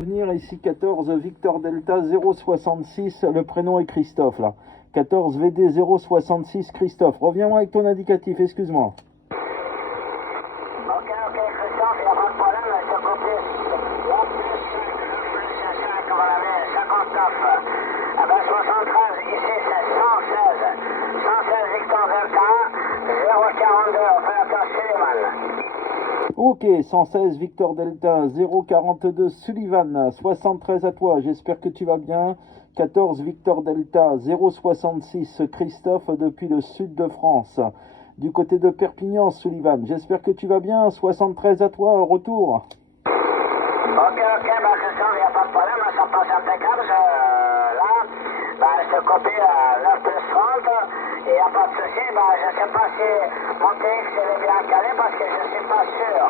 Venir ici 14 Victor Delta 066, le prénom est Christophe là. 14 VD 066 Christophe. Reviens-moi avec ton indicatif, excuse-moi. Ok, Christophe, il n'y a pas de problème, je te copie. 5, voilà, 59. Ah ben 73, ici c'est 116. 116 Victor Delta 042, opérateur Sullivan. Ok, 116 Victor Delta 042 Sullivan, 73 à toi, j'espère que tu vas bien. 14 Victor Delta 066 Christophe depuis le sud de France, du côté de Perpignan Sullivan, j'espère que tu vas bien. 73 à toi, retour. Ok, bah c'est ça, il n'y a pas de problème, ça passe impeccable. Là, bah, je te copie 9 plus 30, il n'y a pas de souci. Bah, je ne sais pas si mon TX est bien calé parce que je ne suis pas sûr.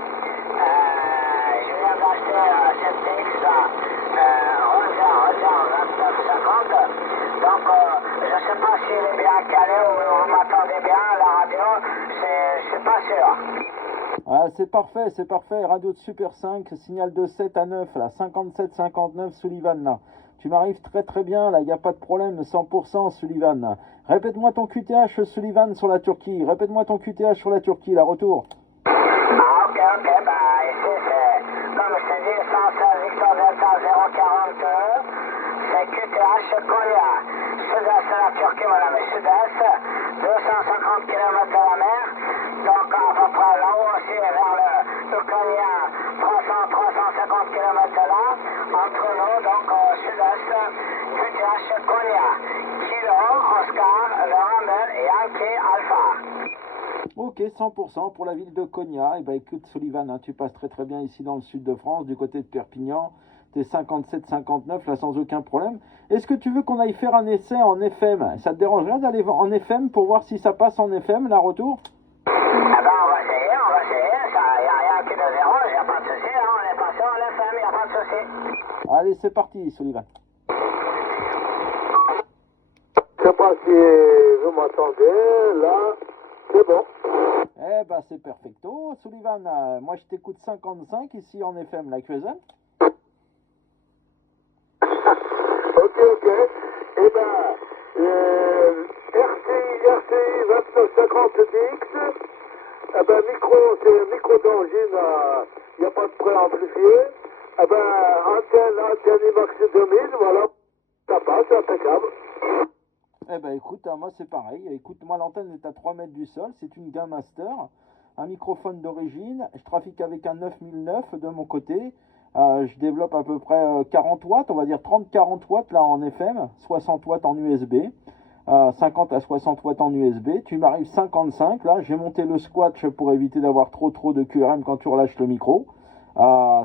Je viens d'acheter cette TX là, Roger 2950. Donc, je ne sais pas s'il est bien calé ou vous m'attendez bien, la radio, je ne suis pas sûr. Ah, c'est parfait, radio de Super 5, signal de 7 à 9, là, 57-59 Sullivan, là. Tu m'arrives très bien, là, il n'y a pas de problème, 100% Sullivan. Répète-moi ton QTH Sullivan sur la Turquie, répète-moi ton QTH sur la Turquie, là, retour. Ah, ok, bah ici c'est, comme je t'ai dit, 116 Victor Delta 042, c'est QTH Konya. Sud-est de la Turquie, madame, sud-est, 250 km de la mer, donc à peu près là-haut aussi, vers le Konya, 300-350 km de là, entre nous, donc sud-est, QTH Konya, Kilo, Oscar, November, Yankee, Alpha. Ok, 100% pour la ville de Konya. Et bah écoute Sullivan, hein, tu passes très bien ici dans le sud de France, du côté de Perpignan. T'es 57-59, là sans aucun problème. Est-ce que tu veux qu'on aille faire un essai en FM? Ça te dérangerait d'aller en FM pour voir si ça passe en FM, là, retour? Ah ben on va essayer, il n'y a rien qui de zéro, il n'y a pas de souci, hein, on est passé en FM, il n'y a pas de souci. Allez, c'est parti Sullivan. Je sais pas si vous m'entendez, là, c'est bon. Eh ben c'est perfecto Sullivan. Moi je t'écoute 55 ici en FM, la QSL. Ok. Eh ben, RCI 2950DX, eh ben, c'est un micro d'origine, il n'y a pas de préamplifié. Eh ben, antenne IMAX 2000, voilà, ça passe, impeccable. Eh ben écoute, moi c'est pareil. Écoute, moi l'antenne est à 3 mètres du sol, c'est une Gain Master, un microphone d'origine. Je trafique avec un 9009 de mon côté. Je développe à peu près 40 watts, on va dire 30-40 watts là en FM, 60 watts en USB, 50 à 60 watts en USB. Tu m'arrives 55, là j'ai monté le squash pour éviter d'avoir trop de QRM quand tu relâches le micro.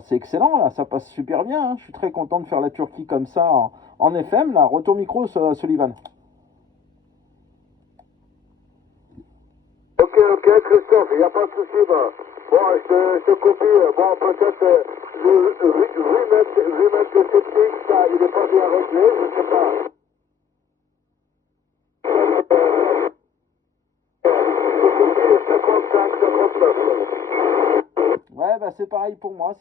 C'est excellent là, ça passe super bien, hein. Je suis très content de faire la Turquie comme ça en FM là. Retour micro Sullivan. Ok, Christophe, il n'y a pas de souci, bah. Bon, je te copie, bon, peut-être, le remettre de technique, ça, il n'est pas bien réglé, je sais pas. Je 55, 59. Ouais, bah c'est pareil pour moi.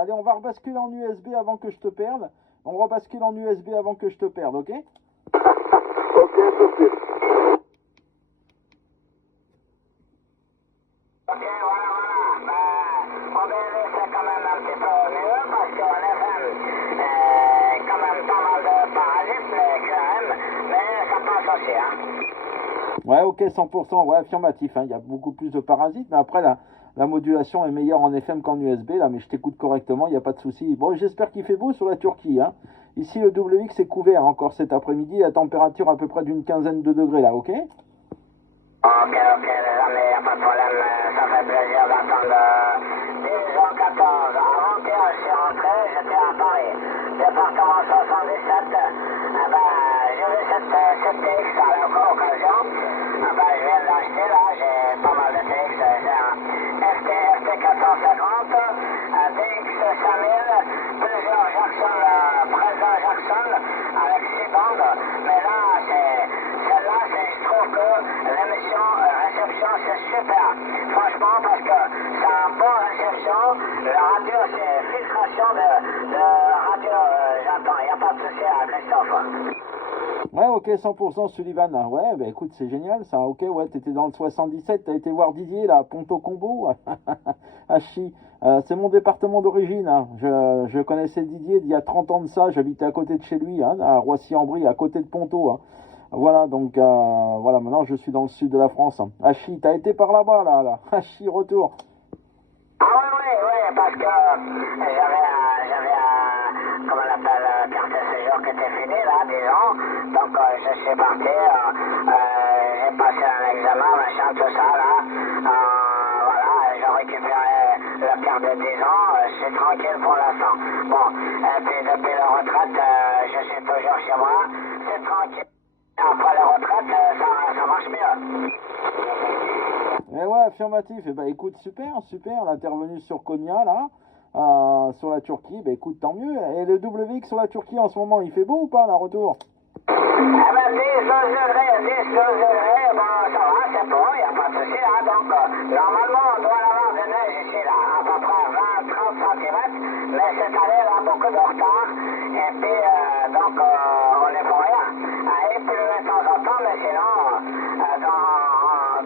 Allez, on va rebasculer en USB avant que je te perde. On rebascule en USB avant que je te perde, ok? Ok, tout de suite. Ok, voilà, en BLE c'est quand même un petit peu mieux parce qu'en FM, quand même pas mal de parasites, mais QRM, mais ça passe aussi, hein. Ouais, ok, 100%, ouais, affirmatif, hein. Il y a beaucoup plus de parasites, mais après, la modulation est meilleure en FM qu'en USB, là, mais je t'écoute correctement, il n'y a pas de souci. Bon, j'espère qu'il fait beau sur la Turquie, hein. Ici, le WX est couvert encore cet après-midi, la température à peu près d'une quinzaine de degrés, là, ok? Ok, les amis, y a pas de problème, ça fait plaisir d'attendre 10h14. Avant-hier, je suis rentré, j'étais à Paris, département 77. J'ai vu cette TX à l'occasion. Je viens de l'acheter, là, j'ai pas mal de TX. J'ai un FT 450, un TX 5000, plusieurs Jackson, présent Jackson, avec 6 bandes. Mais là, celle-là, je trouve que l'émission réception, c'est super. Franchement, parce que c'est un bon Christophe. Ouais, ok, 100% Sullivan. Ouais, bah écoute, c'est génial ça. Ok, ouais, t'étais dans le 77, t'as été voir Didier là, à Ponto Combo, à Chi. C'est mon département d'origine. Hein. Je connaissais Didier il y a 30 ans de ça, j'habitais à côté de chez lui, hein, à Roissy-en-Brie, à côté de Ponto. Hein. Voilà, donc voilà, maintenant je suis dans le sud de la France. Hein. À Chi, t'as été par là-bas, là. À Chi, retour. Ah oui, parce que j'avais comment on appelle, carte de séjour qui était finie, là, disons. Donc, je suis parti, j'ai passé un examen, machin, tout ça, là. Voilà, j'ai récupéré la carte de 10 ans, je suis tranquille pour l'instant. Bon, et puis depuis la retraite, je suis toujours chez moi, c'est tranquille. Après la retraite, ça marche mieux. Eh ouais, affirmatif. Eh ben écoute, super. L'intervenue sur Konya, là, sur la Turquie, ben écoute, tant mieux. Et le WX sur la Turquie en ce moment, il fait beau ou pas, là, retour? Eh ben, 10, 12 degrés, bon, ça va, c'est bon, il n'y a pas de souci, hein. Donc, normalement, on doit avoir de neige ici, là, à peu près 20-30 cm, mais cette année, on a beaucoup de retard, et puis, donc, on est pour rien. Il pleut de temps en temps, mais sinon,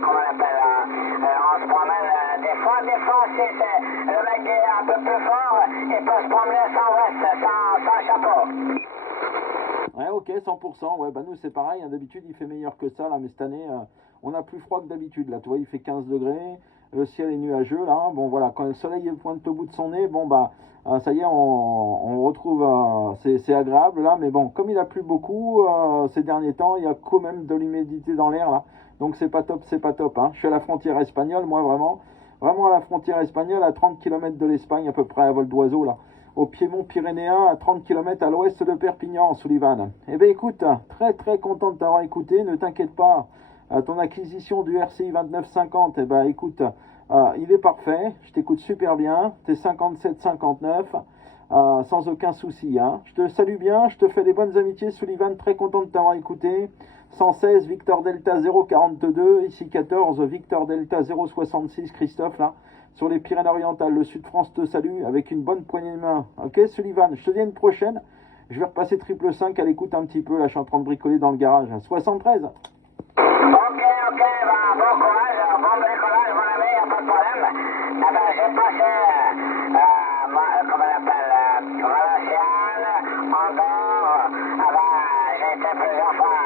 comment on appelle, on se promène des fois, si c'est le mec est un peu plus fort, il peut se promener sans veste, sans chapeau. Ouais, ok, 100%. Ouais, bah nous, c'est pareil. Hein, d'habitude, il fait meilleur que ça, là, mais cette année, on a plus froid que d'habitude, là. Tu vois, il fait 15 degrés, le ciel est nuageux, là. Bon, voilà, quand le soleil pointe au bout de son nez, bon, bah, ça y est, on retrouve, c'est agréable, là. Mais bon, comme il a plu beaucoup ces derniers temps, il y a quand même de l'humidité dans l'air, là. Donc, c'est pas top, hein. Je suis à la frontière espagnole, moi, vraiment à la frontière espagnole, à 30 km de l'Espagne, à peu près à vol d'oiseau, là. Au piémont pyrénéen, à 30 km à l'ouest de Perpignan, Sullivan. Eh bien écoute, très content de t'avoir écouté, ne t'inquiète pas, ton acquisition du RCI 2950, eh ben écoute, il est parfait, je t'écoute super bien, t'es 57-59, sans aucun souci. Hein. Je te salue bien, je te fais des bonnes amitiés, Sullivan, très content de t'avoir écouté. 116 Victor Delta 042, ici 14 Victor Delta 066, Christophe là. Sur les Pyrénées-Orientales, le Sud-France te salue avec une bonne poignée de main. Ok, Sullivan, je te dis à une prochaine. Je vais repasser 555 à l'écoute un petit peu. Là, je suis en train de bricoler dans le garage. 73. Ok, bah, bon courage, bon bricolage, mon ami, y a pas de problème. Eh ben, j'ai passé, comment on appelle, Valenciennes, Andorre, j'ai été plusieurs fois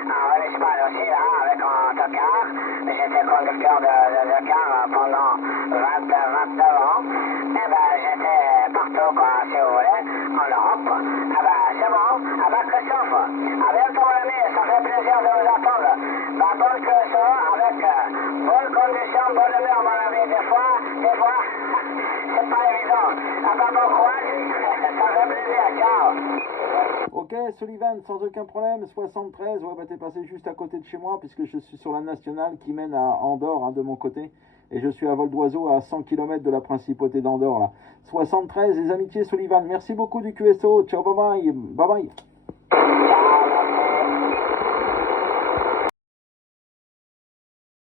en Espagne aussi, là, avec un tocard. J'étais conducteur de car pendant 29 ans. Eh ben, j'étais partout, quoi, si vous voulez, en Europe. Eh ben, c'est bon. Eh ben, Christophe, à bientôt, mon ami, ça fait plaisir de vous entendre. Ben, bonne que avec bonne condition, bonne humeur, mon ami. Des fois, c'est pas évident. Ah ben, bon courage, ça fait plaisir, ciao. Ok, Sullivan, sans aucun problème, 73, ouais, bah t'es passé juste à côté de chez moi, puisque je suis sur la nationale qui mène à Andorre, hein, de mon côté, et je suis à vol d'oiseau à 100 km de la principauté d'Andorre, là. 73, les amitiés, Sullivan, merci beaucoup du QSO, ciao, bye bye.